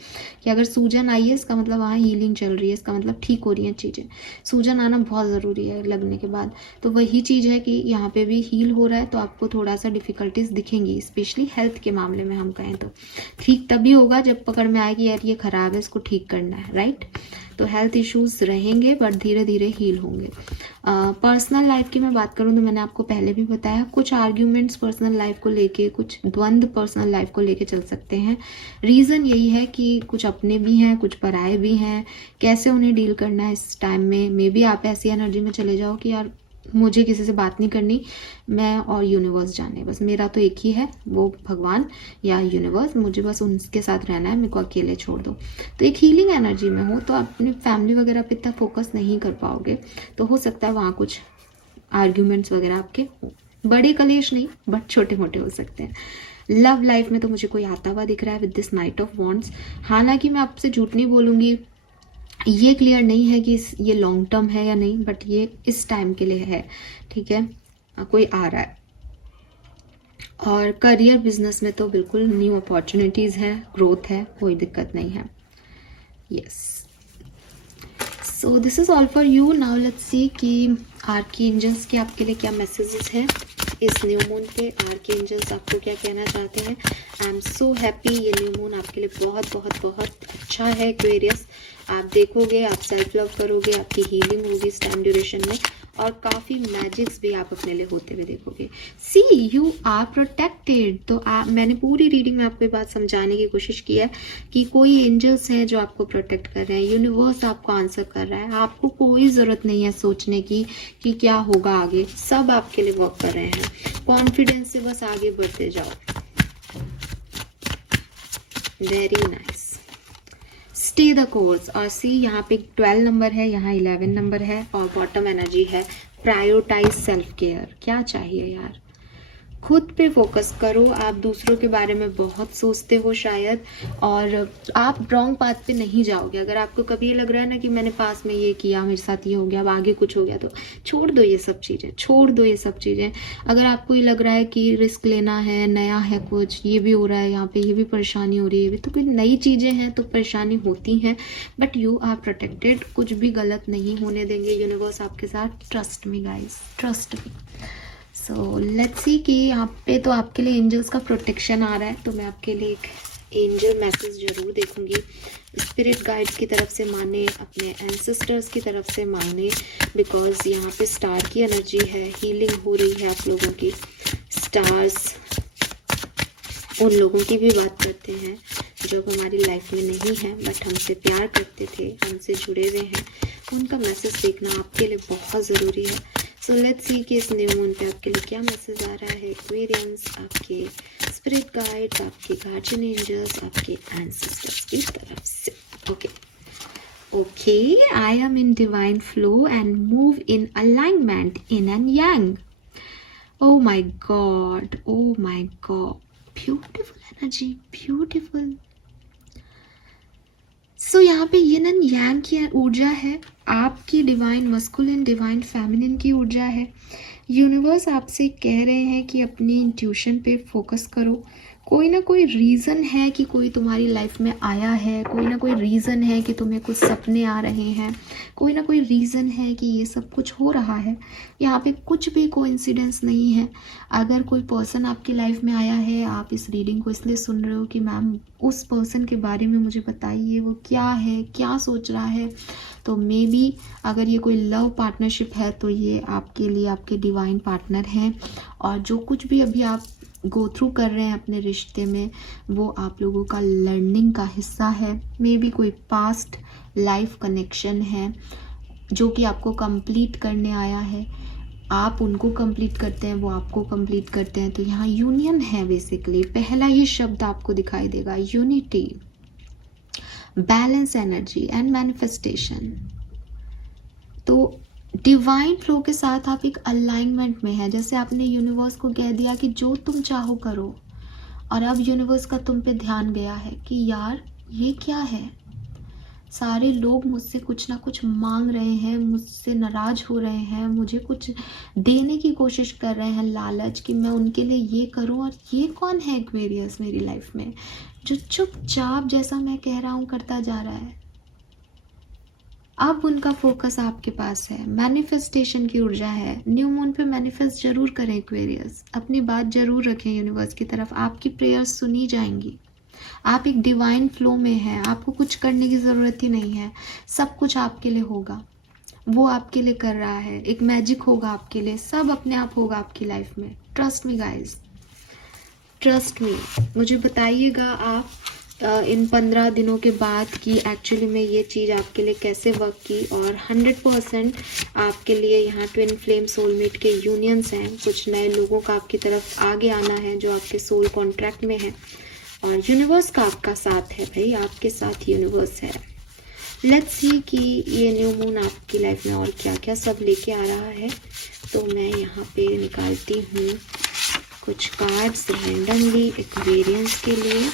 कि अगर सूजन आई है इसका मतलब वहाँ हीलिंग चल रही है, इसका मतलब ठीक हो रही हैं चीज़ें। सूजन आना बहुत ज़रूरी है लगने के बाद। तो वही चीज़ है कि यहाँ पे भी हील हो रहा है, तो आपको थोड़ा सा डिफ़िकल्टीज दिखेंगी, स्पेशली हेल्थ के मामले में हम कहें तो। ठीक तभी होगा जब पकड़ में आए कि यार ये ख़राब है, इसको ठीक करना है, राइट। तो हेल्थ इश्यूज रहेंगे बट धीरे धीरे हील होंगे। पर्सनल लाइफ की मैं बात करूँ तो मैंने आपको पहले भी बताया, कुछ आर्ग्यूमेंट्स पर्सनल लाइफ को लेके, कुछ द्वंद्व पर्सनल लाइफ को लेके चल सकते हैं। रीज़न यही है कि कुछ अपने भी हैं, कुछ पराए भी हैं, कैसे उन्हें डील करना है इस टाइम में। मे बी आप ऐसी एनर्जी में चले जाओ कि यार मुझे किसी से बात नहीं करनी, मैं और यूनिवर्स जाने, बस मेरा तो एक ही है, वो भगवान या यूनिवर्स, मुझे बस उनके साथ रहना है, मेरे को अकेले छोड़ दो। तो एक हीलिंग एनर्जी में हो तो आप अपनी फैमिली वगैरह पे इतना फोकस नहीं कर पाओगे, तो हो सकता है वहाँ कुछ आर्ग्यूमेंट्स वगैरह आपके हो, बड़े कलेश नहीं बट छोटे मोटे हो सकते हैं। लव लाइफ में तो मुझे कोई आता हुआ दिख रहा है with this night of wands. हालांकि मैं आपसे झूठ नहीं बोलूँगी, ये क्लियर नहीं है कि ये लॉन्ग टर्म है या नहीं, बट ये इस टाइम के लिए है, ठीक है। कोई आ रहा है। और करियर बिजनेस में तो बिल्कुल न्यू अपॉर्चुनिटीज़ है, ग्रोथ है, कोई दिक्कत नहीं है। Yes, so this is all for you. Now let's see कि आर्कएंजल्स के आपके लिए क्या मैसेजेस हैं इस न्यू मून पे। आर्कएंजल्स आपको क्या कहना चाहते हैं। आई एम सो हैप्पी, ये न्यू मून आपके लिए बहुत बहुत बहुत अच्छा है एक्वेरियस। आप देखोगे, आप सेल्फ लव करोगे, आपकी हीलिंग होगी इस टाइम ड्यूरेशन में, और काफ़ी मैजिक्स भी आप अपने लिए होते हुए देखोगे। सी यू आर प्रोटेक्टेड। तो मैंने पूरी रीडिंग में आपको ये बात समझाने की कोशिश की है कि कोई एंजल्स हैं जो आपको प्रोटेक्ट कर रहे हैं, यूनिवर्स आपको आंसर कर रहा है, आपको कोई ज़रूरत नहीं है सोचने की कि क्या होगा आगे, सब आपके लिए वर्क कर रहे हैं। कॉन्फिडेंस से बस आगे बढ़ते जाओ। Very nice. Stay the course. और सी यहाँ पे 12 नंबर है, यहाँ 11 नंबर है और बॉटम एनर्जी है प्रायोरिटाइज सेल्फ केयर। क्या चाहिए यार, खुद पे फोकस करो। आप दूसरों के बारे में बहुत सोचते हो शायद, और आप रॉन्ग पाथ पे नहीं जाओगे। अगर आपको कभी ये लग रहा है ना कि मैंने पास में ये किया, मेरे साथ ये हो गया, अब आगे कुछ हो गया, तो छोड़ दो ये सब चीज़ें, छोड़ दो ये सब चीज़ें। अगर आपको ये लग रहा है कि रिस्क लेना है, नया है कुछ, ये भी हो रहा है यहाँ पे, ये भी परेशानी हो रही है, ये भी, तो कोई नई चीज़ें हैं तो परेशानी होती हैं, बट यू आर प्रोटेक्टेड। कुछ भी गलत नहीं होने देंगे यूनिवर्स आपके साथ। Trust me guys, trust me. So let's see कि यहाँ पे तो आपके लिए एंजल्स का प्रोटेक्शन आ रहा है, तो मैं आपके लिए एक एंजल मैसेज जरूर देखूंगी। स्पिरिट गाइड्स की तरफ से माने, अपने एंसेस्टर्स की तरफ से माने, बिकॉज यहाँ पे स्टार की एनर्जी है, हीलिंग हो रही है आप लोगों की। स्टार्स उन लोगों की भी बात करते हैं जो हमारी लाइफ में नहीं है बट हमसे प्यार करते थे, हमसे जुड़े हुए हैं। उनका मैसेज देखना आपके लिए बहुत ज़रूरी है। सो लेट्स सी कि इस न्यू मून पे आपके लिए क्या मैसेज आ रहा है। एक्वेरियंस, आपके स्पिरिट गाइड्स, आपके गार्जियन एंजल्स, आपके एंसेस्टर्स की तरफ से। Okay, I am in divine flow and move in alignment in and yang. Oh my God, oh my God, beautiful energy, beautiful. So यहाँ पे यिन एंड यांग की ऊर्जा है, आपकी डिवाइन मस्कुलिन, डिवाइन फेमिनिन की ऊर्जा है। यूनिवर्स आपसे कह रहे हैं कि अपनी इंट्यूशन पे फोकस करो। कोई ना कोई रीज़न है कि कोई तुम्हारी लाइफ में आया है, कोई ना कोई रीज़न है कि तुम्हें कुछ सपने आ रहे हैं, कोई ना कोई रीज़न है कि ये सब कुछ हो रहा है। यहाँ पे कुछ भी कोइंसिडेंस नहीं है। अगर कोई पर्सन आपकी लाइफ में आया है, आप इस रीडिंग को इसलिए सुन रहे हो कि मैम उस पर्सन के बारे में मुझे बताइए, वो क्या है, क्या सोच रहा है। तो मे बी अगर ये कोई लव पार्टनरशिप है तो ये आपके लिए आपके डिवाइन पार्टनर हैं, और जो कुछ भी अभी आप गो थ्रू कर रहे हैं अपने रिश्ते में, वो आप लोगों का लर्निंग का हिस्सा है। मे बी कोई पास्ट लाइफ कनेक्शन है जो कि आपको कंप्लीट करने आया है, आप उनको कंप्लीट करते हैं, वो आपको कंप्लीट करते हैं। तो यहाँ यूनियन है बेसिकली। पहला ये शब्द आपको दिखाई देगा, unity, balance energy and manifestation. तो डिवाइन फ्लो के साथ आप एक अलाइनमेंट में है। जैसे आपने यूनिवर्स को कह दिया कि जो तुम चाहो करो, और अब यूनिवर्स का तुम पे ध्यान गया है कि यार ये क्या है, सारे लोग मुझसे कुछ ना कुछ मांग रहे हैं, मुझसे नाराज हो रहे हैं, मुझे कुछ देने की कोशिश कर रहे हैं, लालच कि मैं उनके लिए ये करूं। और ये कौन है एक्वेरियस मेरी लाइफ में जो चुपचाप जैसा मैं कह रहा हूं करता जा रहा है। अब उनका फोकस आपके पास है, मैनिफेस्टेशन की ऊर्जा है। न्यू मून पे मैनिफेस्ट जरूर करें एक्वेरियस, अपनी बात जरूर रखें यूनिवर्स की तरफ, आपकी प्रेयर्स सुनी जाएंगी। आप एक डिवाइन फ्लो में हैं, आपको कुछ करने की ज़रूरत ही नहीं है, सब कुछ आपके लिए होगा, वो आपके लिए कर रहा है। एक मैजिक होगा आपके लिए, सब अपने आप होगा आपकी लाइफ में। Trust me guys, trust me. मुझे बताइएगा आप इन 15 दिनों के बाद कि एक्चुअली में ये चीज़ आपके लिए कैसे वर्क की, और 100% आपके लिए यहाँ ट्विन फ्लेम सोलमेट के यूनियंस हैं। कुछ नए लोगों का आपकी तरफ आगे आना है जो आपके सोल कॉन्ट्रैक्ट में है, और यूनिवर्स का आपका साथ है भाई, आपके साथ यूनिवर्स है। लेट्स सी कि ये न्यू मून आपकी लाइफ में और क्या क्या सब लेके आ रहा है। तो मैं यहाँ पे निकालती हूँ कुछ कार्ड्स रैंडमली एक्वेरियंस के लिए।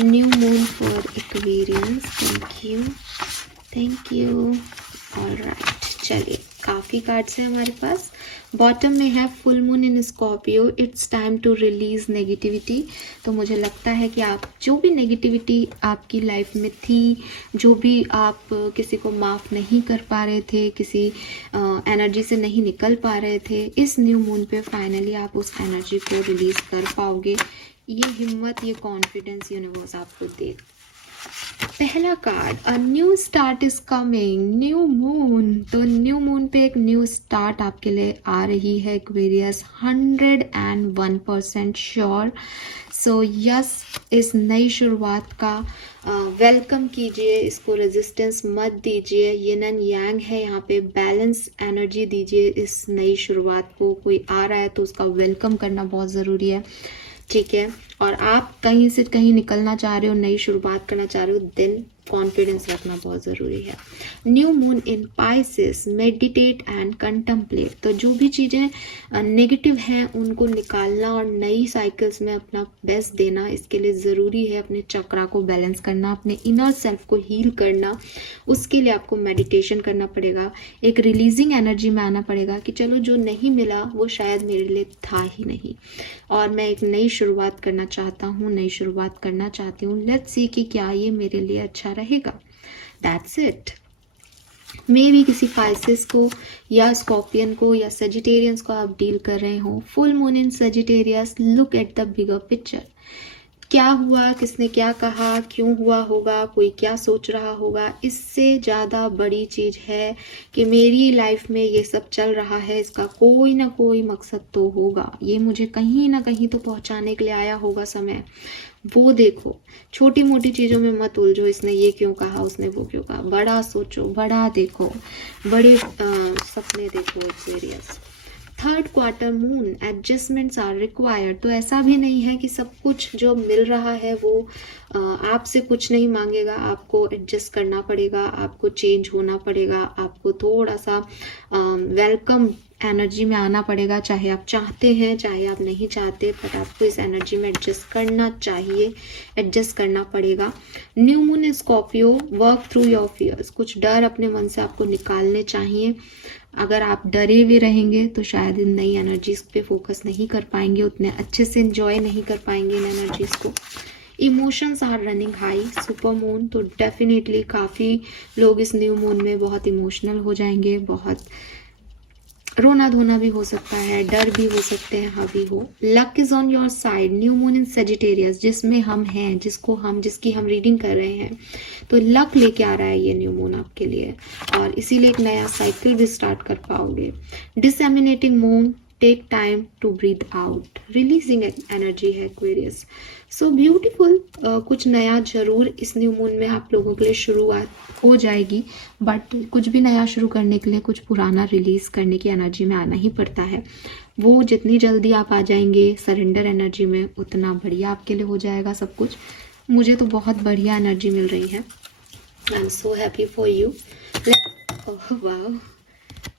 New moon for Aquarians, thank you, thank you. Alright, चलिए काफ़ी कार्ड्स हैं हमारे पास। बॉटम में है full moon in Scorpio, it's time to release negativity. तो मुझे लगता है कि आप जो भी नेगेटिविटी आपकी लाइफ में थी, जो भी आप किसी को माफ़ नहीं कर पा रहे थे, किसी एनर्जी से नहीं निकल पा रहे थे, इस न्यू मून पे फाइनली आप उस एनर्जी को रिलीज कर पाओगे। ये हिम्मत, ये कॉन्फिडेंस यूनिवर्स आपको दे। पहला card, a new start is coming, new moon. तो न्यू मून पे एक न्यू स्टार्ट आपके लिए आ रही है एक्वेरियस, 101% श्योर। सो यस, इस नई शुरुआत का वेलकम कीजिए, इसको रेजिस्टेंस मत दीजिए। यिन एंड यांग है यहाँ पे, बैलेंस एनर्जी दीजिए इस नई शुरुआत को। कोई आ रहा है तो उसका वेलकम करना बहुत ज़रूरी है। ठीक है, और आप कहीं से कहीं निकलना चाह रहे हो, नई शुरुआत करना चाह रहे हो, देन कॉन्फिडेंस रखना बहुत ज़रूरी है। New moon in Pisces, meditate and contemplate. तो जो भी चीज़ें नेगेटिव हैं उनको निकालना और नई साइकिल्स में अपना बेस्ट देना, इसके लिए ज़रूरी है अपने चक्रा को बैलेंस करना, अपने इनर सेल्फ को हील करना। उसके लिए आपको मेडिटेशन करना पड़ेगा, एक रिलीजिंग एनर्जी में आना पड़ेगा कि चलो जो नहीं मिला वो शायद मेरे लिए था ही नहीं, और मैं एक नई शुरुआत करना चाहता हूँ, नई शुरुआत करना चाहती हूँ। लेट्स सी कि क्या ये मेरे लिए अच्छा रहेगा। That's it. मे भी किसी पाइसेस को या स्कॉर्पियन को या सजिटेरियंस को आप डील कर रहे हो। Full moon in Sagittarius, look at the bigger picture. क्या हुआ, किसने क्या कहा, क्यों हुआ होगा, कोई क्या सोच रहा होगा, इससे ज़्यादा बड़ी चीज़ है कि मेरी लाइफ में ये सब चल रहा है, इसका कोई ना कोई मकसद तो होगा, ये मुझे कहीं ना कहीं तो पहुंचाने के लिए आया होगा समय। वो देखो, छोटी मोटी चीज़ों में मत उलझो, इसने ये क्यों कहा, उसने वो क्यों कहा। बड़ा सोचो, बड़ा देखो, बड़े सपने देखो। Aquarius, third quarter moon, adjustments are required. तो ऐसा भी नहीं है कि सब कुछ जो मिल रहा है वो आपसे कुछ नहीं मांगेगा, आपको एडजस्ट करना पड़ेगा, आपको चेंज होना पड़ेगा, आपको थोड़ा सा वेलकम एनर्जी में आना पड़ेगा, चाहे आप चाहते हैं चाहे आप नहीं चाहते, बट आपको इस एनर्जी में एडजस्ट करना चाहिए, एडजस्ट करना पड़ेगा। New moon Scorpio, work through your fears. कुछ डर अपने मन से आपको निकालने चाहिए। अगर आप डरे हुए रहेंगे तो शायद इन नई एनर्जीज पे फोकस नहीं कर पाएंगे, उतने अच्छे से इंजॉय नहीं कर पाएंगे इन एनर्जीज को। Emotions are running high, super moon, तो डेफिनेटली काफ़ी लोग इस न्यू मून में बहुत इमोशनल हो जाएंगे, बहुत रोना धोना भी हो सकता है, डर भी हो सकते हैं, हावी हो। Luck is on your side, new moon in Sagittarius, जिसमें हम हैं, जिसकी हम रीडिंग कर रहे हैं, तो लक लेके आ रहा है ये न्यू मून आपके लिए, और इसीलिए एक नया साइकिल भी स्टार्ट कर पाओगे। Disseminating moon, take time to breathe out, releasing energy है एक्वेरियस। So beautiful. कुछ नया जरूर इस न्यू मून में आप लोगों के लिए शुरुआत हो जाएगी, बट कुछ भी नया शुरू करने के लिए कुछ पुराना रिलीज करने की एनर्जी में आना ही पड़ता है। वो जितनी जल्दी आप आ जाएंगे सरेंडर एनर्जी में, उतना बढ़िया आपके लिए हो जाएगा सब कुछ। मुझे तो बहुत बढ़िया एनर्जी मिल रही है। I am so happy for you. वाह,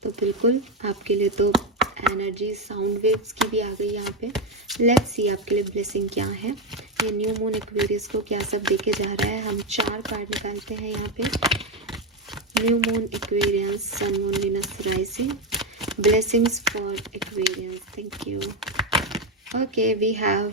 तो बिल्कुल आपके लिए तो एनर्जी साउंड वेव्स की भी आ गई यहाँ पे। लेट्स सी आपके लिए ब्लेसिंग क्या है, ये न्यू मून एक्वेरियस को क्या सब देके जा रहा है। हम 4 कार्ड निकालते हैं यहाँ पे। New moon Aquarians, sun moon Venus rising, blessings for Aquarians, thank you. Okay, we have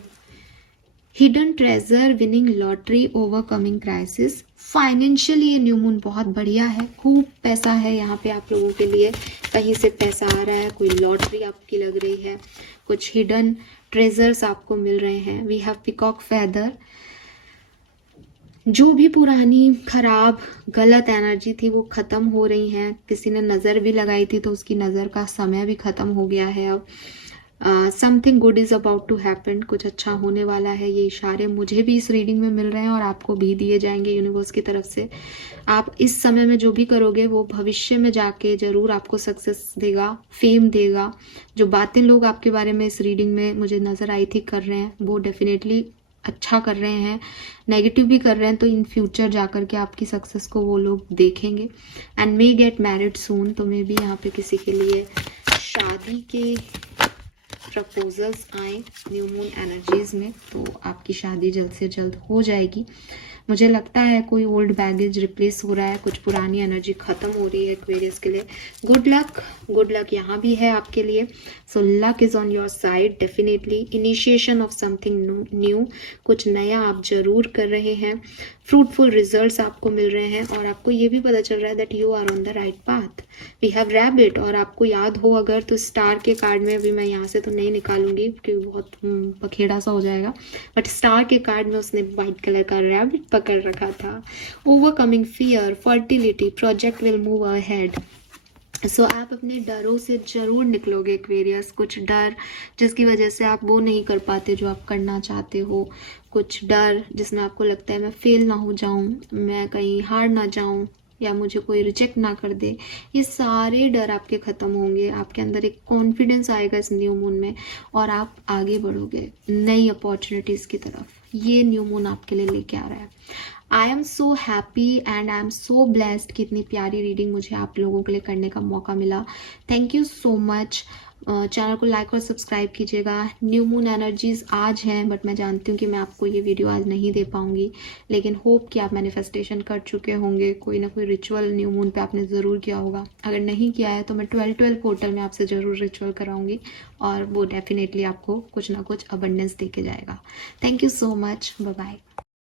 hidden treasure, winning lottery, overcoming crisis. Financially ये न्यू मून बहुत बढ़िया है, खूब पैसा है यहाँ पे आप लोगों के लिए, कहीं से पैसा आ रहा है, कोई लॉटरी आपकी लग रही है, कुछ हिडन ट्रेजर्स आपको मिल रहे हैं। वी हैव पिकॉक फेदर, जो भी पुरानी खराब गलत एनर्जी थी वो ख़त्म हो रही है। किसी ने नज़र भी लगाई थी तो उसकी नज़र का समय भी ख़त्म हो गया है अब। Something good is about to happen, कुछ अच्छा होने वाला है, ये इशारे मुझे भी इस रीडिंग में मिल रहे हैं और आपको भी दिए जाएंगे यूनिवर्स की तरफ से। आप इस समय में जो भी करोगे वो भविष्य में जाके ज़रूर आपको सक्सेस देगा, फेम देगा। जो बातें लोग आपके बारे में इस रीडिंग में मुझे नज़र आई थी कर रहे हैं, वो डेफिनेटली अच्छा कर रहे हैं, नेगेटिव भी कर रहे हैं, तो इन फ्यूचर जाकर के आपकी सक्सेस को वो लोग देखेंगे। एंड मे गेट मैरिड सून, तो मे भी यहाँ पे किसी के लिए शादी के प्रपोजल्स आए न्यू मून एनर्जीज में, तो आपकी शादी जल्द से जल्द हो जाएगी। मुझे लगता है कोई ओल्ड बैगेज रिप्लेस हो रहा है, कुछ पुरानी एनर्जी खत्म हो रही है एक्वेरियस के लिए। गुड लक यहाँ भी है आपके लिए। So luck is on your side definitely. Initiation of something new, कुछ नया आप जरूर कर रहे हैं। फ्रूटफुल रिजल्ट्स आपको मिल रहे हैं और आपको ये भी पता चल रहा है that you are on the right path. We have rabbit, और आपको याद हो अगर तो स्टार के कार्ड में, अभी मैं यहाँ से तो नहीं निकालूंगी क्योंकि बहुत पखेड़ा सा हो जाएगा, बट स्टार के कार्ड में उसने व्हाइट कलर का रैबिट पकड़ रखा था। Overcoming fear, fertility, project will move ahead. So आप अपने डरों से ज़रूर निकलोगे एक्वेरियस। कुछ डर जिसकी वजह से आप वो नहीं कर पाते जो आप करना चाहते हो, कुछ डर जिसमें आपको लगता है मैं फेल ना हो जाऊं, मैं कहीं हार ना जाऊं, या मुझे कोई रिजेक्ट ना कर दे, ये सारे डर आपके ख़त्म होंगे। आपके अंदर एक कॉन्फिडेंस आएगा इस न्यू मून में और आप आगे बढ़ोगे नई अपॉर्चुनिटीज़ की तरफ। ये न्यू मून आपके लिए लेके आ रहा है। I am so happy and I am so blessed कि इतनी प्यारी रीडिंग मुझे आप लोगों के लिए करने का मौका मिला। Thank you so much. Channel को लाइक और सब्सक्राइब कीजिएगा। न्यू मून एनर्जीज आज हैं, बट मैं जानती हूँ कि मैं आपको ये वीडियो आज नहीं दे पाऊँगी, लेकिन होप कि आप मैनिफेस्टेशन कर चुके होंगे। कोई ना कोई रिचुअल न्यू मून पे आपने ज़रूर किया होगा। अगर नहीं किया है तो मैं 12/12 पोर्टल में आपसे ज़रूर रिचुअल कराऊंगी और वो डेफिनेटली आपको कुछ ना कुछ अबंडेंस दे के जाएगा। Thank you so much. Bye bye.